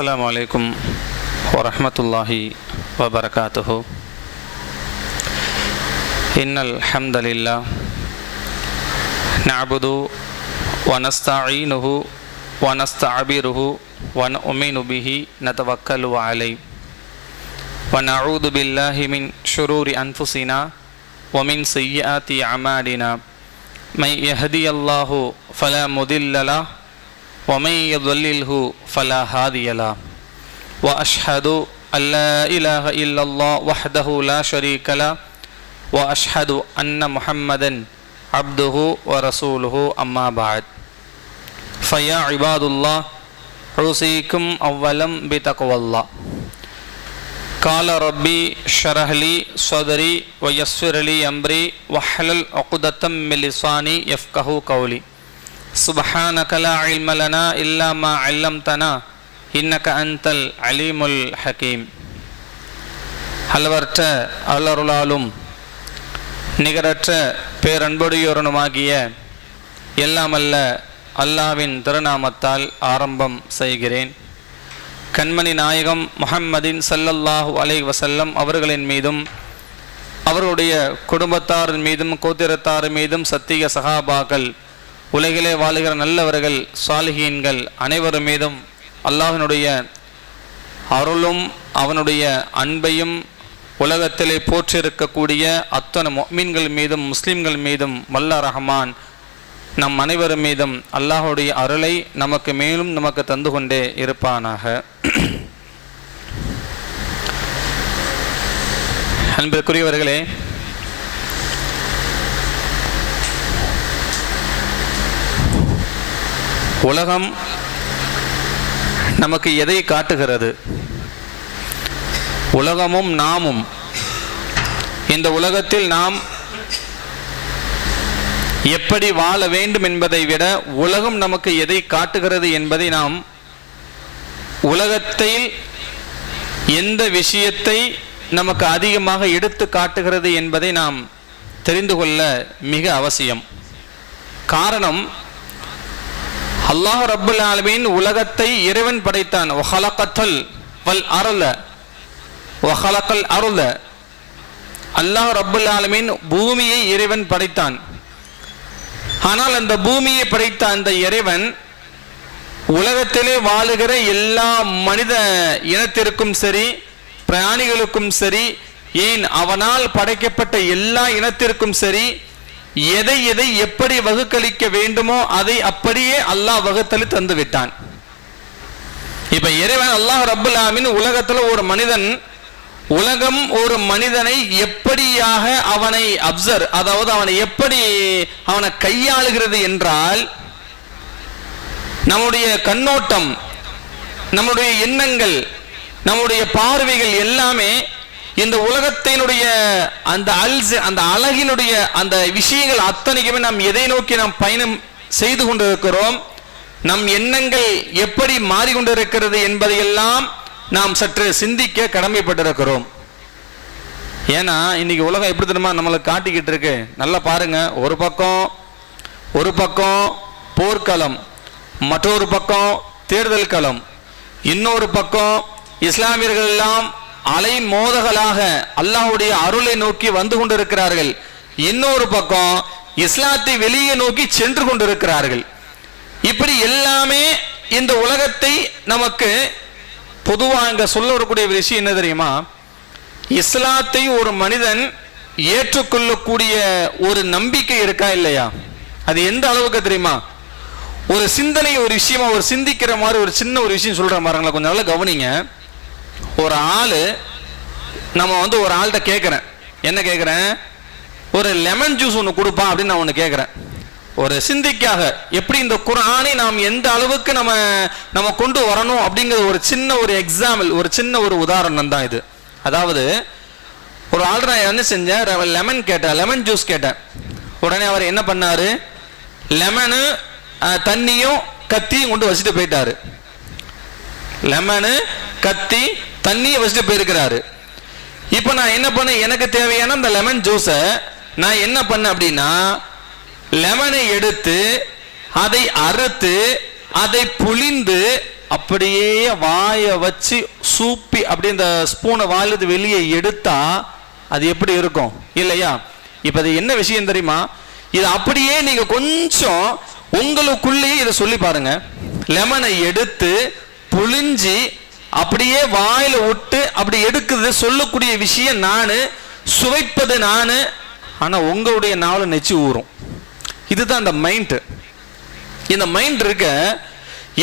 السلام عليكم ورحمة الله وبركاته. إن الحمد لله نعبد ونستعينه ونستعبره ونؤمن به نتوكل عليه ونعوذ بالله من شرور أنفسنا ومن سيئات أعمالنا من يهدي الله فلا مضل له ومن يضلله فلا هادي له وأشهد أن لا إله إلا الله وحده لا شريك له وأشهد أن محمدا عبده ورسوله أما بعد فيا عباد الله أوصيكم أولا بتقوى الله. قال ربي اشرح لي صدري ويسر لي أمري واحلل عقدة من لساني يفقهوا قولي. سبحانك لا علم لنا إلا ما علمتنا إنك أنت العليم الحكيم. அளவற்ற அருளாலும் நிகரற்ற பேரன்புடையோருமாகிய எல்லாமல்ல அல்லாவின் திருநாமத்தால் ஆரம்பம் செய்கிறேன். கண்மணி நாயகம் முஹம்மதின் ஸல்லல்லாஹு அலைஹி வஸல்லம் அவர்களின் மீதும் அவர்களுடைய குடும்பத்தாரின் மீதும் கோத்திரத்தார் மீதும் சத்திய சஹாபாக்கள் உலகிலே வாழுகிற நல்லவர்கள் சாலிஹீன்கள் அனைவரும் மீதும் அல்லாஹ்வினுடைய அருளும் அவனுடைய அன்பையும் உலகத்திலே போற்றிருக்கக்கூடிய அத்தனை முஃமின்கள் மீதும் முஸ்லிம்கள் மீதும் வல்ல ரஹ்மான் நம் அனைவரும் மீதும் அல்லாஹுடைய அருளை நமக்கு மேலும் நமக்கு தந்து கொண்டே இருப்பானாக. அன்பிற்குரியவர்களே, உலகம் நமக்கு எதை காட்டுகிறது? உலகமும் நாமும் இந்த உலகத்தில் நாம் எப்படி வாழ வேண்டும் என்பதை விட உலகம் நமக்கு எதை காட்டுகிறது என்பதை நாம் உலகத்தில் எந்த விஷயத்தை நமக்கு அதிகமாக எடுத்து காட்டுகிறது என்பதை நாம் தெரிந்து கொள்ள மிக அவசியம். காரணம், அல்லாஹ் ரப்புல் ஆலமீன் உலகத்தை இறைவன் படைத்தான். வஹலகத்தல் வல் அர்ல வஹலகல் அர்ல. அல்லாஹ் ரப்புல் ஆலமீன் பூமியை இறைவன் படைத்தான். ஆனால் அந்த பூமியை படைத்த அந்த இறைவன் உலகத்திலே வாழுகிற எல்லா மனித இனத்திற்கும் சரி, பிராணிகளுக்கும் சரி, ஏன் அவனால் படைக்கப்பட்ட எல்லா இனத்திற்கும் சரி, எதை எதை எப்படி வகுக்களிக்க வேண்டுமோ அதை அப்படியே அல்லாஹ் வகுத்தளி தந்து விட்டான். இப்ப இறைவன் அல்லாஹ் ரப்புல் ஆலமீன் உலகத்துல ஒரு மனிதன், உலகம் ஒரு மனிதனை எப்படியாக அவனை அப்சர்வ், அதாவது அவனை எப்படி அவனை கையாளுகிறது என்றால், நம்முடைய கண்ணோட்டம், நம்முடைய எண்ணங்கள், நம்முடைய பார்வைகள் எல்லாமே இந்த உலகத்தினுடைய அந்த அழகினுடைய அந்த விஷயங்கள் அத்தனைக்குமே நாம் எதை நோக்கி நாம் பயணம் செய்து கொண்டிருக்கிறோம், நம் எண்ணங்கள் எப்படி மாறிக்கொண்டிருக்கிறது என்பதையெல்லாம் நாம் சற்று சிந்திக்க கடமைப்பட்டிருக்கிறோம். ஏன்னா இன்னைக்கு உலகம் எப்படி தெரியுமா நம்மளுக்கு காட்டிக்கிட்டு இருக்கு? நல்லா பாருங்க. ஒரு பக்கம் போர்க்களம், மற்றொரு பக்கம் தேர்தல் களம், இன்னொரு பக்கம் இஸ்லாமியர்கள் எல்லாம் அலை மோதகளாக அல்லாஹ்வுடைய அருளை நோக்கி வந்து கொண்டிருக்கிறார்கள், இன்னொரு பக்கம் இஸ்லாத்தை வெளியே நோக்கி சென்று கொண்டிருக்கிறார்கள். இப்படி எல்லாமே இந்த உலகத்தை நமக்கு பொதுவாக இங்க சொல்ல வரக்கூடிய விஷயம் என்ன தெரியுமா? இஸ்லாத்தை ஒரு மனிதன் ஏற்றுக்கொள்ளக்கூடிய ஒரு நம்பிக்கை இருக்கா இல்லையா? அது எந்த அளவுக்கு தெரியுமா? ஒரு சிந்தனை, ஒரு விஷயமா ஒரு சிந்திக்கிற மாதிரி ஒரு சின்ன ஒரு விஷயம் சொல்ற மாதிரிங்களா, கொஞ்சம் நல்லா கவனிங்க. ஒரு ஆளு, நம்ம ஒரு ஆள்கிட்ட கேட்குறேன், என்ன கேட்குறேன், ஒரு லெமன் ஜூஸ் ஒன்று கொடுப்பா அப்படின்னு நான் ஒன்று கேட்குறேன். ஒரு சிந்திக்காக எப்படி இந்த குர்ஆனை நாம் எந்த அளவுக்கு நம்ம கொண்டு வரணும் அப்படிங்கிற ஒரு சின்ன ஒரு எக்ஸாம்பிள், ஒரு சின்ன ஒரு உதாரணம் தான் இது. அதாவது ஒரு ஆள் நான் என்ன செஞ்சேன், லெமன் ஜூஸ் கேட்டேன். உடனே அவர் என்ன பண்ணாரு, லெமனு தண்ணியும் கத்தியும் கொண்டு வச்சுட்டு போயிட்டாரு. லெமனு கத்தி தண்ணியை வச்சுட்டு போயிருக்கிறாரு. இப்போ நான் என்ன பண்ணேன், எனக்கு தேவையான அந்த லெமன் ஜூஸை நான் என்ன பண்ணேன் அப்படின்னா, லெமனை எடுத்து அதை அறுத்து அதை புளிந்து அப்படியே வாயை வச்சு சூப்பி அப்படி இந்த ஸ்பூனை வாயிலிருந்து வெளியே எடுத்தா அது எப்படி இருக்கும் இல்லையா? இப்ப அது என்ன விஷயம் தெரியுமா? இது அப்படியே நீங்க கொஞ்சம் உங்களுக்குள்ளேயே இதை சொல்லி பாருங்க. லெமனை எடுத்து புளிஞ்சி அப்படியே வாயில விட்டு அப்படி எடுக்குது சொல்லக்கூடிய விஷயம் நானு, சுவைப்பது நானு, ஆனா உங்களுடைய நாவல நெச்சு ஊறும். இதுதான் அந்த மைண்ட். இந்த மைண்ட் இருக்க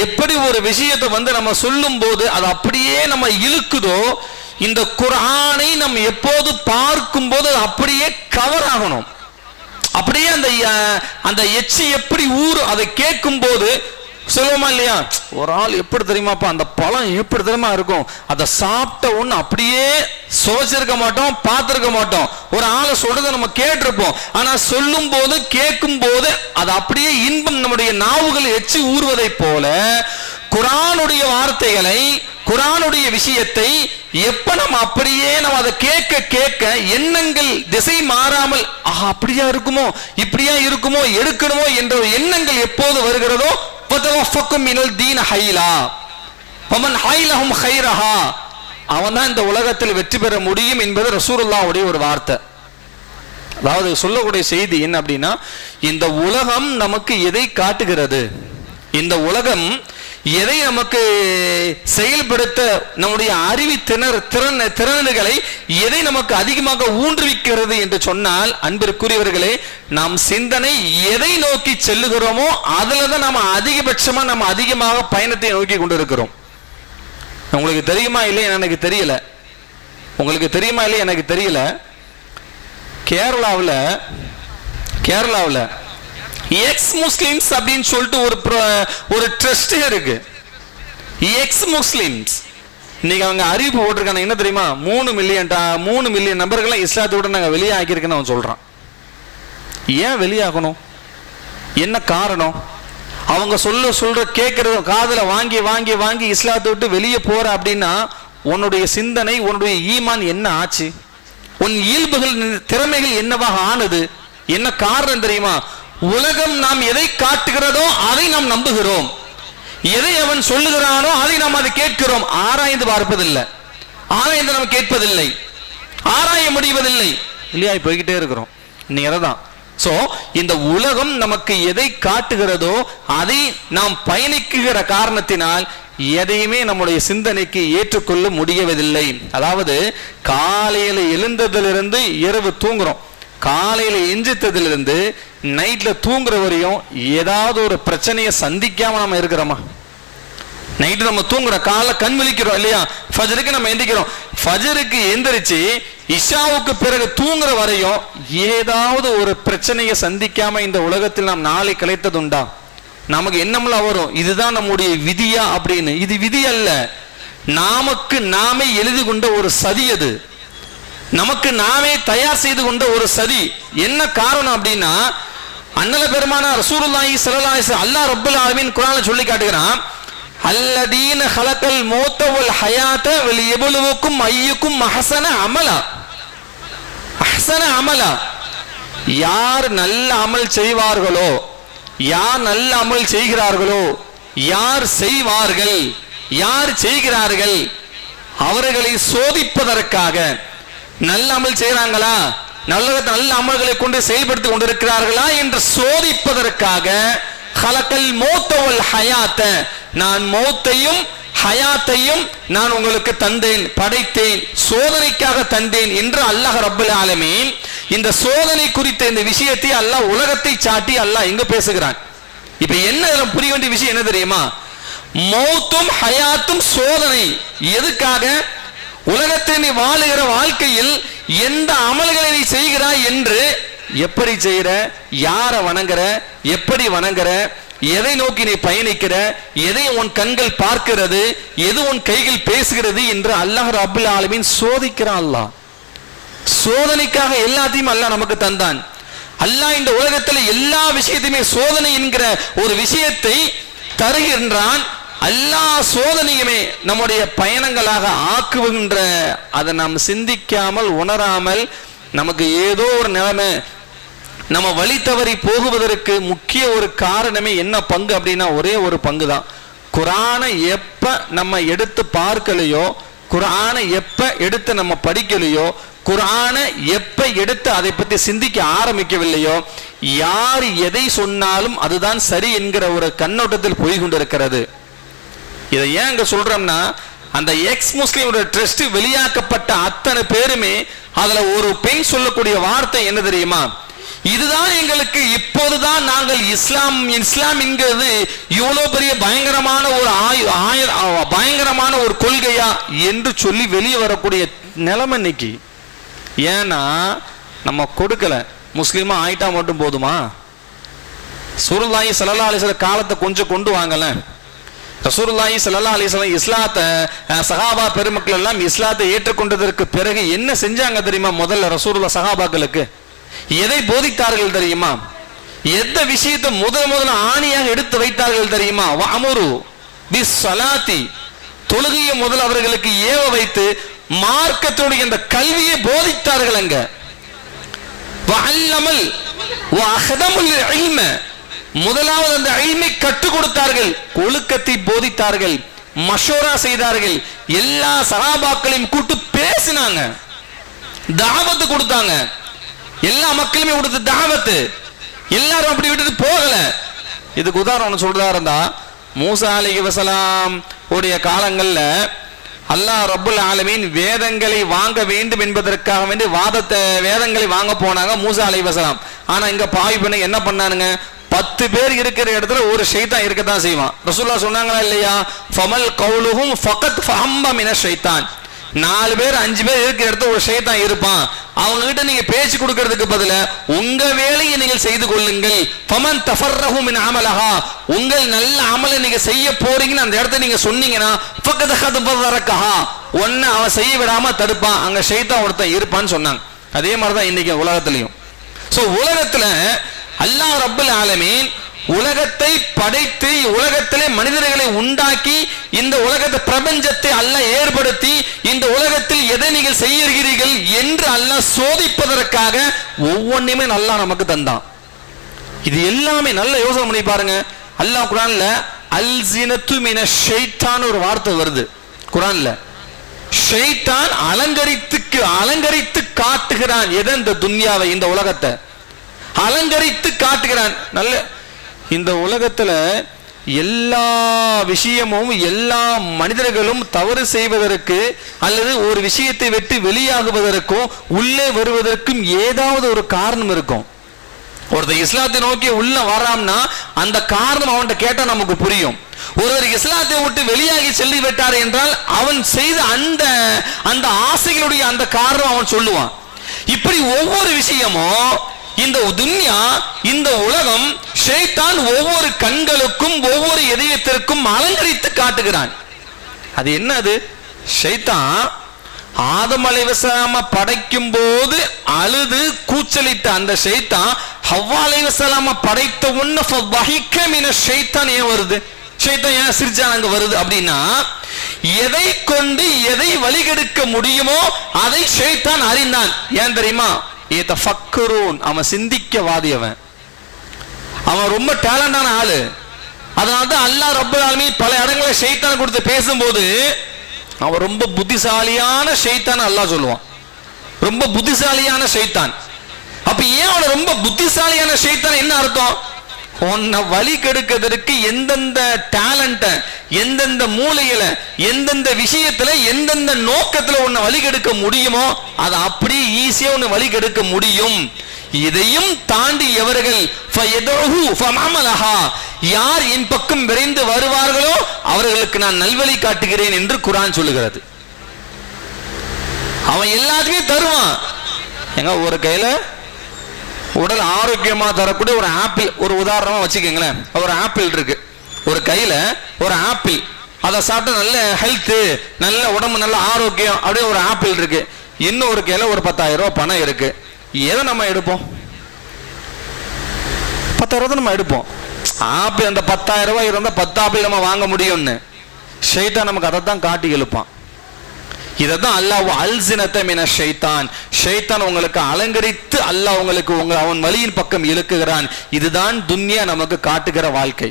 எப்படி ஒரு விஷயத்தை நம்ம சொல்லும் போது அது அப்படியே நம்ம இழுக்குதோ, இந்த குர்ஆனை நம்ம எப்போது பார்க்கும் போது அப்படியே கவர் ஆகணும். அப்படியே அந்த எச்சி எப்படி ஊறும் அதை கேட்கும் போது சொல்லுவோமா இல்லையா? ஒரு ஆள் எப்படி தெரியுமாப்பா, அந்த பழம் எப்படி தெரியுமா இருக்கும், அதை சாப்பிட்ட ஒண்ணு அப்படியே சுவைச்சிருக்க மாட்டோம், பார்த்திருக்க மாட்டோம். ஒரு ஆளை சொல்றதை நம்ம கேட்டிருப்போம், ஆனா சொல்லும் போது கேட்கும் போது அது அப்படியே இன்பம் நம்முடைய நாவுகள் எச்சி ஊறுவதை போல குர்ஆனுடைய வார்த்தைகளை, குர்ஆனுடைய விஷயத்தை எப்ப நம்ம அப்படியே நம்ம அதை கேட்க கேட்க எண்ணங்கள் திசை மாறாமல் அப்படியா இருக்குமோ இப்படியா இருக்குமோ எடுக்கணுமோ என்ற எண்ணங்கள் எப்போது வருகிறதோ அவன் தான் இந்த உலகத்தில் வெற்றி பெற முடியும் என்பது ரசூலுல்லாஹ்வுடைய ஒரு வார்த்தை. அதாவது சொல்லக்கூடிய செய்தி என்ன அப்படின்னா, இந்த உலகம் நமக்கு எதை காட்டுகிறது, இந்த உலகம் எதை நமக்கு செயல்படுத்த நம்முடைய அறிவு திறன்களை எதை நமக்கு அதிகமாக ஊன்றுவிக்கிறது என்று சொன்னால், அன்பிற்குரியவர்களே, நாம் சிந்தனை எதை நோக்கி செல்லுகிறோமோ அதுலதான் நம்ம அதிகபட்சமா நம்ம அதிகமாக பயணத்தை நோக்கி கொண்டிருக்கிறோம். உங்களுக்கு தெரியுமா இல்லையா எனக்கு தெரியல, உங்களுக்கு தெரியுமா இல்லையா எனக்கு தெரியல. கேரளாவில் எக்ஸ் முஸ்லிம்ஸ் அப்படின்னு சொல்லிட்டு ஒரு ட்ரஸ்ட் இருக்கு. எக்ஸ் முஸ்லிம்ஸ் இன்னைக்கு அவங்க அறிவிப்பு போட்டிருக்காங்க. என்ன தெரியுமா? 3 மில்லியன் நபர்களை இஸ்லாத்தை விட நாங்கள் வெளியே ஆக்கியிருக்கேன்னு அவன் சொல்றான். ஏன் வெளியாகணும்? என்ன காரணம்? அவங்க சொல்ற கேட்கறது காதுல வாங்கி வாங்கி வாங்கி இஸ்லாத்தை விட்டு வெளியே போற அப்படின்னா உன்னுடைய சிந்தனை, உன்னுடைய ஈமான் என்ன ஆச்சு? உன் இயல்புகள் திறமைகள் என்னவாக ஆனது? என்ன காரணம் தெரியுமா? உலகம் நாம் எதை காட்டுகிறதோ அதை நாம் நம்புகிறோம், எதை அவன் சொல்லுகிறானோ அதை நாம் அதை கேட்கிறோம். ஆராய்ந்து பார்ப்பதில்லை, ஆராய்ந்து நாம் கேட்பதில்லை, ஆராய முடிவதில்லை, இல்லையா? போய்கிட்டே இருக்கிறோம். இன்னைக்கு தான். சோ இந்த உலகம் நமக்கு எதை காட்டுகிறதோ அதை நாம் பயணிக்குகிற காரணத்தினால் எதையுமே நம்முடைய சிந்தனைக்கு ஏற்றுக்கொள்ள முடியவதில்லை. அதாவது காலையில எழுந்ததிலிருந்து இரவு தூங்குறோம், காலையில எஞ்சித்ததிலிருந்து நைட்ல தூங்குற வரையும் ஏதாவது ஒரு பிரச்சனையை சந்திக்காம நம்ம இருக்கிறோமா? நைட்டு நம்ம தூங்குறோம், காலைல கண் விழிக்கிறோம் இல்லையா? ஃபஜருக்கு நம்ம எந்திக்கிறோம், ஃபஜருக்கு எந்திரிச்சு இஷாவுக்கு பிறகு தூங்குற வரையும் ஏதாவது ஒரு பிரச்சனையை சந்திக்காம இந்த உலகத்தில் நாம் நாளை கலைத்ததுண்டா? நமக்கு எண்ணம்லாம் வரும், இதுதான் நம்முடைய விதியா அப்படின்னு. இது விதி அல்ல, நமக்கு நாமே எழுதி கொண்ட ஒரு சதி. அது நமக்கு நாமே தயார் செய்து கொண்ட ஒரு சதி. என்ன காரணம் அப்படின்னா, அன்னல பெருமானா ரசூலுல்லாஹி ஸல்லல்லாஹு அலைஹி வஸல்லம் அல்லாஹ் ரப்பல் ஆலமீன் குர்ஆன்ல சொல்லி காட்டுகிறான், அல்லதீன ஹலகல் மௌத வல் ஹயாத வலியப்லுவுக்கும் அய்யுக்கும் அஹ்ஸன அமலா. அஹ்ஸன அமலா, யார் நல்ல அமல் செய்வார்களோ, யார் நல்ல அமல் செய்கிறார்களோ, யார் செய்வார்கள், யார் செய்கிறார்கள், அவர்களை சோதிப்பதற்காக, நல்ல அமல் செய்கிறாங்களா, நல்ல அமல்களை கொண்டு செயல்படுத்திக் கொண்டிருக்கிறார்களா என்று சோதிப்பதற்காக, ஹலகல் மௌத வல் ஹயாத, நான் மௌத்தையும் ஹயாத்தையும் நான் உங்களுக்கு தந்தேன், படைத்தேன், சோதனைக்காக தந்தேன் என்று அல்லாஹ் ரப்பல் ஆலமீன் இந்த சோதனை குறித்த இந்த விஷயத்தை அல்லாஹ் உலகத்தை சாட்டி அல்லாஹ் எங்க பேசுகிறான். இப்ப என்ன புரிய வேண்டிய விஷயம் என்ன தெரியுமா? மௌத்தும் ஹயாத்தும் சோதனை. எதுக்காக? உலகத்தை நீ வாழுகிற வாழ்க்கையில் எந்த அமல்களை நீ செய்கிறாய் என்று, எப்படி செய்கிற, யாரை வணங்குற, எப்படி வணங்குற, எதை நோக்கி நீ பயணிக்கிற, எதை உன் கண்கள் பார்க்கிறது, எது உன் கைகள் பேசுகிறது என்று அல்லாஹ் ரப்பல் ஆலமீன் சோதிக்கிறான். அல்லாஹ் சோதனைக்காக எல்லாத்தையும் அல்லாஹ் நமக்கு தந்தான். அல்லாஹ் இந்த உலகத்தில் எல்லா விஷயத்தையுமே சோதனை என்கிற ஒரு விஷயத்தை தருகின்றான். எல்லா சோதனையுமே நம்முடைய பயணங்களாக ஆக்குகின்ற, அதை நாம் சிந்திக்காமல் உணராமல் நமக்கு ஏதோ ஒரு நிலைமை நம்ம வழி தவறி போகுவதற்கு முக்கிய ஒரு காரணமே என்ன பங்கு அப்படின்னா ஒரே ஒரு பங்கு தான். குர்ஆனை எப்ப நம்ம எடுத்து பார்க்கலையோ, குர்ஆனை எப்ப எடுத்து நம்ம படிக்கலையோ, குர்ஆனை எப்ப எடுத்து அதை பற்றி சிந்திக்க ஆரம்பிக்கவில்லையோ, யார் எதை சொன்னாலும் அதுதான் சரி என்கிற ஒரு கண்ணோட்டத்தில் போய் கொண்டிருக்கிறது. இதை ஏன் இங்க சொல்றோம்னா, அந்த எக்ஸ் முஸ்லிம் ட்ரஸ்ட் வெளியாக்கப்பட்ட அத்தனை பேருமே அதுல ஒரு பெண் சொல்லக்கூடிய வார்த்தை என்ன தெரியுமா? இதுதான் எங்களுக்கு இப்போதுதான் நாங்கள் இஸ்லாம் என்கிறது இவ்வளவு பெரிய பயங்கரமான ஒரு பயங்கரமான ஒரு கொள்கையா என்று சொல்லி வெளியே வரக்கூடிய நிலைமை இன்னைக்கு. ஏன்னா நம்ம கொடுக்கல, முஸ்லிமா ஆயிட்டா மட்டும் போதுமா? ரசூலுல்லாஹி ஸல்லல்லாஹு அலைஹி வஸல்லம் காலத்தை கொஞ்சம் கொண்டு வாங்கல. ரசூலுல்லாஹி ஸல்லல்லாஹு அலைஹி வஸல்லம் இஸ்லாத்தை, சஹாபா பெருமக்கள் எல்லாம் இஸ்லாத்தை ஏற்றுக்கொண்டதற்கு பிறகு என்ன செஞ்சாங்க தெரியுமா? முதல்ல ரசூலுல்லாஹ் சஹாபாக்களுக்கு எதை போதித்தார்கள் தெரியுமா? எந்த விஷயத்தை முதல்ல ஆணியாக எடுத்து வைத்தார்கள் தெரியுமா? வஅமுரு பிஸ்ஸலாத்தி, தொழுகையை முதல் அவர்களுக்கு ஏவ வைத்து மார்க்கத்துடைய அந்த கல்வியை போதித்தார்கள். அங்க வஅல்லமல் வஅஹதமுல் இல்ம, முதலாவது அந்த இல்மை கற்றுக் கொடுத்தார்கள், ஒழுக்கத்தை போதித்தார்கள், மஷூரா செய்தார்கள், எல்லா சஹாபாக்களையும் கூட்டு பேசினாங்க, தாவத்து கொடுத்தாங்க, எல்லா மக்களுமே கொடுத்த தாவத்து. எல்லாரும் அப்படி விட்டுட்டு போகல. இதுக்கு உதாரணம் சொல்றதா இருந்தா, மூசா அலைஹிஸ்ஸலாம் உடைய காலங்கள்ல அல்லாஹ் ரப்புல் ஆலமீன் வேதங்களை வாங்க வேண்டும் என்பதற்காக வேண்டி வேதங்களை வாங்க போனாங்க மூசா அலைஹிஸ்ஸலாம். ஆனா இங்க பாவி பண்ண என்ன பண்ணானுங்க? 10 பேர் இருக்கிற இடத்துல ஒரு ஷைத்தான் இருக்கத்தான் செய்வான். ரசூலுல்லாஹ் சொன்னாங்களா இல்லையா? ஃபமல் கௌலுஹும் ஃபகத் ஃபஹம்ம மின ஷைத்தான். 4 பேர் 5 பேர் இருக்கிற இடத்துல ஒரு ஷைத்தான் இருப்பான். அவங்க கிட்ட நீங்க பேச்சு கொடுக்கிறதுக்கு பதில உங்க வேலையை நீங்கள் செய்து கொள்ளுங்கள். ஃபமன் தஃபர்ரஹு மின் அமலஹா, உங்கள் நல்ல அமலை நீங்க செய்ய போறீங்கன்னு அந்த இடத்துல நீங்க சொன்னீங்கன்னா ஃபகத் ஹதபரக்கஹா, ஒன்னு அவன் செய்ய விடாம தடுப்பான், அங்க ஷைத்தான் ஒருத்தன் இருப்பான்னு சொன்னாங்க. அதே மாதிரிதான் இன்னைக்கு உலகத்திலையும். சோ உலகத்துல அல்லாஹ் ரப்பல் ஆலமீன் உலகத்தை படைத்து, உலகத்திலே மனிதர்களை உண்டாக்கி, இந்த உலகத்தை பிரபஞ்சத்தை அல்லாஹ் ஏற்படுத்தி, இந்த உலகத்தில் எதை நீங்கள் செய்கிறீர்கள் என்று அல்லாஹ் சோதிப்பதற்காக ஒவ்வொன்றையுமே அல்லாஹ் நமக்கு தந்தான். இது எல்லாமே நல்ல யோசனை பண்ணி பாருங்க. அல்லாஹ் குர்ஆன்ல அல்ஸினத்து மின ஷைத்தான் ஒரு வார்த்தை வருது குர்ஆன்ல. ஷைத்தான் அலங்கரித்து காட்டுகிறான் எதை? இந்த துன்யாவை, இந்த உலகத்தை அலங்கரித்து காட்டுகிறான். நல்ல இந்த உலகத்துல எல்லா விஷயமும், எல்லா மனிதர்களும் தவறு செய்வதற்கு அல்லது ஒரு விஷயத்தை விட்டு வெளியாகுவதற்கும் உள்ளே வருவதற்கும் ஏதாவது ஒரு காரணம் இருக்கும். ஒருத்தர் இஸ்லாத்தை நோக்கி உள்ள வராம்னா அந்த காரணம் அவன்கிட்ட கேட்டா நமக்கு புரியும். ஒருவர் இஸ்லாத்தை விட்டு வெளியாகி செல்லி விட்டார் என்றால் அவன் செய்த அந்த ஆசைகளுடைய அந்த காரணம் அவன் சொல்லுவான். இப்படி ஒவ்வொரு விஷயமும் இந்த துன்யா, இந்த உலகம், ஷைத்தான் ஒவ்வொரு கண்களுக்கும் ஒவ்வொரு இதயத்திற்கும் அலங்கரித்து காட்டுகிறான். அது என்னது? ஷைத்தான் ஆதம் அலைஹிஸ்ஸலாம படைக்கும் போது அழுது கூச்சலிட்ட அந்த ஷைத்தான் ஹவ்வா அலைஹிஸ்ஸலாம படைத்த உடனே ஃபதஹிக மின ஷைத்தான் ஏன் வருது? ஷைத்தான் ஏன் சிரிச்சா அங்க வருது அப்படின்னா, எதை கொண்டு எதை வழிகெடுக்க முடியுமோ அதை ஷைத்தான் அறிந்தான். ஏன் தெரியுமா? அவன் சிந்திக்கவாதியவன், அவன் ரொம்ப டேலண்டான ஆளு. அதனால்தான் அல்லாஹ் ரப்பல் ஆலமீன் பல இடங்களில் ஷைத்தான் கொடுத்து பேசும்போது அவன் ரொம்ப புத்திசாலியான ஷைத்தான் அல்லாஹ் சொல்லுவான். ரொம்ப புத்திசாலியான ஷைத்தான். அப்ப ஏன் அவன் ரொம்ப புத்திசாலியான ஷைத்தான் என்ன அர்த்தம்? உன்னை வழி கெடுக்கிறதுக்கு எந்தெந்த டேலண்ட, எந்தெந்த மூலையில, எந்தெந்த விஷயத்துல, எந்தெந்த நோக்கத்துல உன்னை வழி கெடுக்க முடியுமோ அதை அப்படியே ஈஸியா உன்னை வழி கெடுக்க முடியும். இதையும் தாண்டி எவர்கள் யார் என் பக்கம் விரைந்து வருவார்களோ அவர்களுக்கு நான் நல்வழி காட்டுகிறேன் என்று குர்ஆன் சொல்லுகிறது. அவன் எல்லாத்தையுமே தருவான். எங்க ஒரு கையில உடல் ஆரோக்கியமா தரக்கூடிய ஒரு ஆப்பிள், ஒரு உதாரணமா வச்சுக்கோங்களேன். ஒரு ஆப்பிள் இருக்கு, ஒரு கையில ஒரு ஆப்பிள், அதை சாப்பிட்டா நல்ல ஹெல்த், நல்ல உடம்பு, நல்ல ஆரோக்கியம், அப்படியே ஒரு ஆப்பிள் இருக்கு. இன்னும் ஒரு கையில ஒரு 10,000 ரூபாய் பணம் இருக்கு. எதை நம்ம எடுப்போம்? 10,000 தான் நம்ம எடுப்போம். ஆப்பிள் அந்த 10,000 ரூபாய் இருந்தா 10 ஆப்பிள் நம்ம வாங்க முடியும்னு ஷைத்தான் நமக்கு அதை தான் காட்டி எழுப்பான். இதைதான் அல்லாஹ் அல்ஸினத மின ஷைத்தான், ஷைத்தான் உங்களுக்கு அலங்கரித்து அல்லாஹ் உங்களுக்கு அவன் வழியின் பக்கம் இழுக்குகிறான். இதுதான் துன்யா நமக்கு காட்டுகிற வாழ்க்கை.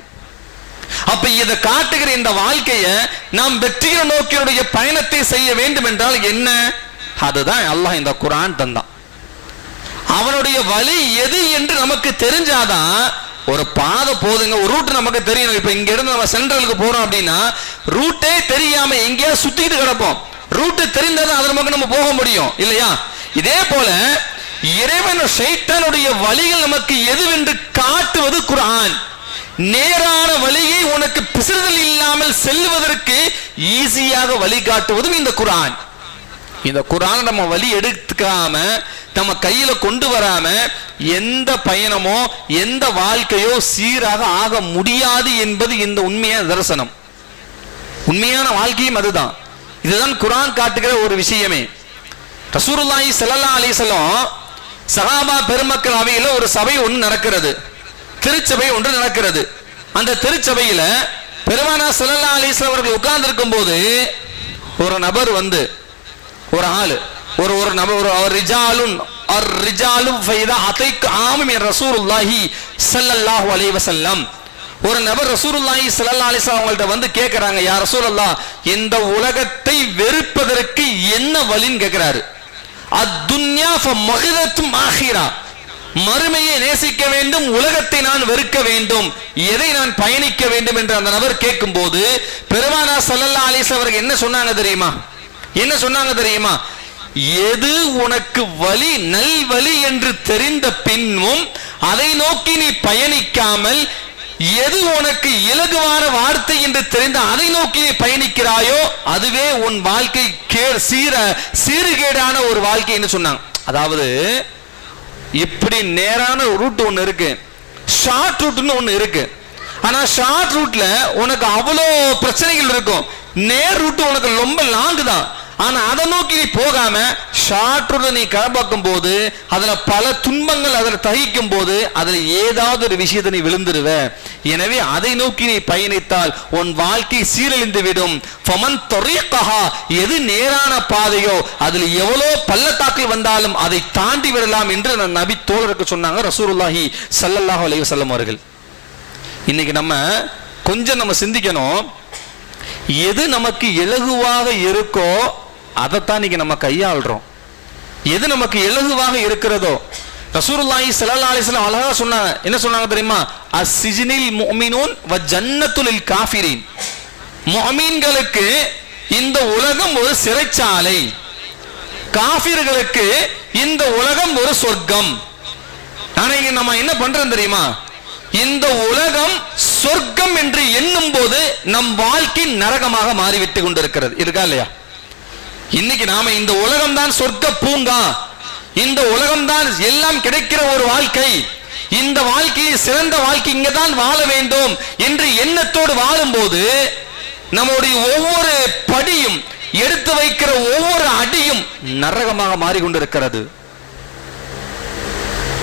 அப்ப இதை காட்டுகிற இந்த வாழ்க்கையை நாம் வெற்றியை நோக்கிய பயணத்தை செய்ய வேண்டும் என்றால் என்ன? அதுதான் அல்லாஹ் இந்த குர்ஆன் தந்தான். அவனுடைய வழி எது என்று நமக்கு தெரிஞ்சாதான் ஒரு பாதை போதுங்க. ஒரு ரூட் நமக்கு தெரியும். இப்ப இங்க இருந்து நம்ம சென்ட்ரலுக்கு போறோம் அப்படின்னா ரூட்டே தெரியாம எங்கேயா சுத்திட்டு கிடப்போம். ரூட் தெரிந்தாதான் அது நமக்கு நம்ம போக முடியும் இல்லையா? இதே போல இறைவன் ஷைத்தானுடைய வழிகள் நமக்கு எதுவென்று காட்டுவது குர்ஆன். நேரான வழியை உனக்கு பிசறுதல் இல்லாமல் செல்வதற்கு ஈஸியாக வழிகாட்டுவதும் இந்த குர்ஆன். இந்த குர்ஆன் நம்ம வழி எடுத்துக்காம நம்ம கையில கொண்டு வராம எந்த பயணமோ எந்த வாழ்க்கையோ சீராக ஆக முடியாது என்பது இந்த உண்மையான தரிசனம். உண்மையான வாழ்க்கையும் அதுதான். இதுதான் குர்ஆன் காட்டுகிற ஒரு விஷயமே. ரசூலுல்லாஹி ஸல்லல்லாஹு அலைஹி வஸல்லம் சஹாபா பெருமக்கள் அவையில ஒரு சபை ஒன்று நடக்கிறது, திருச்சபை ஒன்று நடக்கிறது. அந்த திருச்சபையில பெருமானார் ஸல்லல்லாஹு அலைஹி வஸல்லம் அவர்கள் உட்கார்ந்து இருக்கும் போது ஒரு நபர் வந்து ஒரு ஆளு ஒரு நபர் ரிஜாலும் ஃபைதா அதைக்கு ஆமின் ரசூலுல்லாஹி ஸல்லல்லாஹு அலைஹி வஸல்லம் ஒரு நபர் ரசூலுல்லாஹி ஸல்லல்லாஹு அலைஹி வஸல்லம் அவங்கள்ட்ட வந்து கேட்கறாங்க, யா ரசூலல்லாஹ் இந்த உலகத்தை வெறுப்பதற்கு என்ன வழின்னு கேட்கிறாரு. அத்துன்யா ஃபமகிரத்தும் ஆகிரா, மறுமையை நேசிக்க வேண்டும், உலகத்தை நான் வெறுக்க வேண்டும், எதை நான் பயணிக்க வேண்டும் என்று அந்த நபர் கேட்கும் போது பெருமானார் ஸல்லல்லாஹு அலைஹி வஸல்லம் அவர்கள் என்ன சொன்னாங்க தெரியுமா? என்ன சொன்னாங்க தெரியுமா? எது உனக்கு வழி நல் வழி என்று தெரிந்த பின்னும் அதை நோக்கி நீ பயணிக்காமல் எது உனக்கு இலகுவான வார்த்தை என்று தெரிந்த அதை நோக்கி நீ பயணிக்கிறாயோ அதுவே உன் வாழ்க்கை சீர்கேடான ஒரு வாழ்க்கை என்று சொன்னாங்க. அதாவது இப்படி நேரான ரூட் ஒன்று இருக்கு, ஷார்ட் ரூட்னு ஒன்று இருக்கு. ஆனா ஷார்ட் ரூட்ல உனக்கு அவ்வளோ பிரச்சனைகள் இருக்கும். நேர் ரூட் உனக்கு ரொம்ப லாங் தான். ஆனா அதை நோக்கி நீ போகாம ஷார்ட் ரூட்ல நீ கிளம்பாக்கும் போது அதுல பல துன்பங்கள் அதில் தகிக்கும் போது அதுல ஏதாவது ஒரு விஷயத்தை நீ விழுந்துருவ. எனவே அதை நோக்கி நீ பயணித்தால் உன் வாழ்க்கை சீரழிந்து விடும். ஃபமன் தரீகஹா, எது நேரான பாதையோ அதில் எவ்வளோ பள்ளத்தாக்கில் வந்தாலும் அதை தாண்டி விடலாம் என்று நபி தோழருக்கு சொன்னாங்க ரசூலுல்லாஹி ஸல்லல்லாஹு அலைஹி வஸல்லம் அவர்கள். இன்னைக்கு நம்ம கொஞ்சம் நம்ம சிந்திக்கணும். எது நமக்கு இலகுவாக இருக்கோ அதைத்தான் இன்னைக்கு நம்ம கையாளுறோம். எது நமக்கு இலகுவாக இருக்கிறதோ ரசூலுல்லாஹி ஸல்லல்லாஹு அலைஹி வஸல்லம் அழகா சொன்னாங்க. என்ன சொன்னாங்க தெரியுமா? அஸ்ஸிஜ்னில் முஃமினூன் வ ஜன்னத்துல் காஃபிரின். முஃமின்களுக்கு இந்த உலகம் ஒரு சிறைச்சாலை, காஃபிர்களுக்கு இந்த உலகம் ஒரு சொர்க்கம். ஆனா இங்க நம்ம என்ன பண்றோம் தெரியுமா? இந்த உலகம் சொர்க்கம் என்று எண்ணும் போது நம் வாழ்க்கை நரகமாக மாறிவிட்டு கொண்டிருக்கிறது. இருக்கா இல்லையா? இன்னைக்கு நாம இந்த உலகம் தான் சொர்க்க பூங்கா, இந்த உலகம் தான் எல்லாம் கிடைக்கிற ஒரு வாழ்க்கை, இந்த வாழ்க்கையை சிறந்த வாழ்க்கை இங்கதான் வாழ வேண்டும் என்று எண்ணத்தோடு வாழும்போது நம்முடைய ஒவ்வொரு படியும் எடுத்து வைக்கிற ஒவ்வொரு அடியும் நரகமாக மாறிக்கொண்டிருக்கிறது.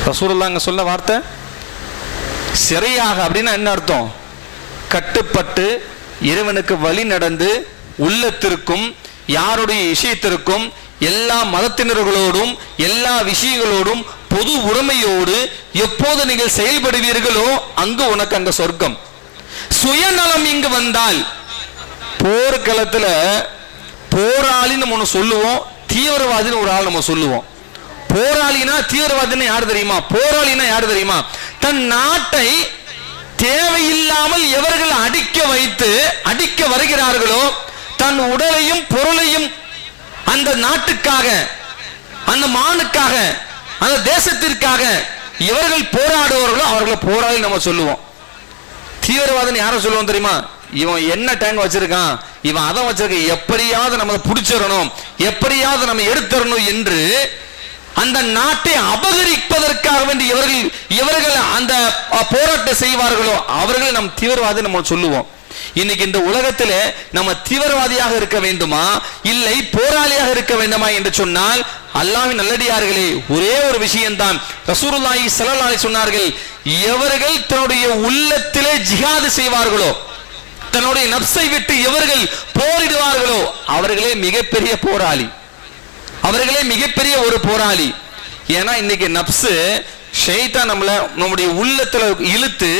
ரசூலுல்லாஹ் அங்க சொன்ன வார்த்தை சிறையாக அப்படின்னா என்ன அர்த்தம்? கட்டுப்பட்டு இறைவனுக்கு வழி நடந்து உள்ளத்திற்கும் யாருடைய விஷயத்திற்கும் எல்லா மதத்தினர்களோடும் எல்லா விஷயங்களோடும் பொது உரிமையோடு எப்போது நீங்கள் செயல்படுவீர்களோ அங்கு உனக்கு அங்க சொர்க்கம். சுயநலம் இங்கு வந்தால் போர்க்களத்துல போராளின்னு நம்ம சொல்லுவோம், தீவிரவாதின்னு ஒரு ஆள் நம்ம சொல்லுவோம். போராளினா தீவிரவாதின்னு யாரு தெரியுமா? போராளினா யாரு தெரியுமா? தன் நாட்டை தேவையில்லாமல் எவர்கள் அடிக்க வருகிறார்களோ தன் உடலையும் பொருளையும் அந்த நாட்டுக்காக அந்த மானுக்காக அந்த தேசத்திற்காக எவர்கள் போராடுவார்களோ அவர்களை போராளி நம்ம சொல்லுவோம். தீவிரவாதம் யாரை சொல்லுவோம் தெரியுமா? இவன் என்ன டேங்க் வச்சிருக்கான், இவன் அதை வச்சிருக்க, எப்படியாவது நம்ம பிடிச்சிடணும், எப்படியாவது நம்ம எடுத்துடணும் என்று அந்த நாட்டை அபகரிப்பதற்காக வேண்டி இவர்கள் அந்த போராட்டம் செய்வார்களோ அவர்களை நம் தீவிரவாதி நம்ம சொல்லுவோம். இன்னைக்கு இந்த உலகத்திலே நம்ம தீவிரவாதியாக இருக்க வேண்டுமா இல்லை போராளியாக இருக்க வேண்டுமா என்று சொன்னால் அல்லாஹ்வின் நல்லடியார்களே ஒரே ஒரு விஷயம்தான். ரசூலுல்லாஹி ஸல்லல்லாஹு அலைஹி சொன்னார்கள், எவர்கள் தன்னுடைய உள்ளத்திலே ஜிஹாது செய்வார்களோ, தன்னுடைய நப்சை விட்டு எவர்கள் போரிடுவார்களோ அவர்களே மிகப்பெரிய போராளி, அவர்களே மிகப்பெரிய ஒரு போராளி. ஏன்னா இன்னைக்கு நப்சு ஷைத்தான் நம்முடைய உள்ளத்துல இழுத்து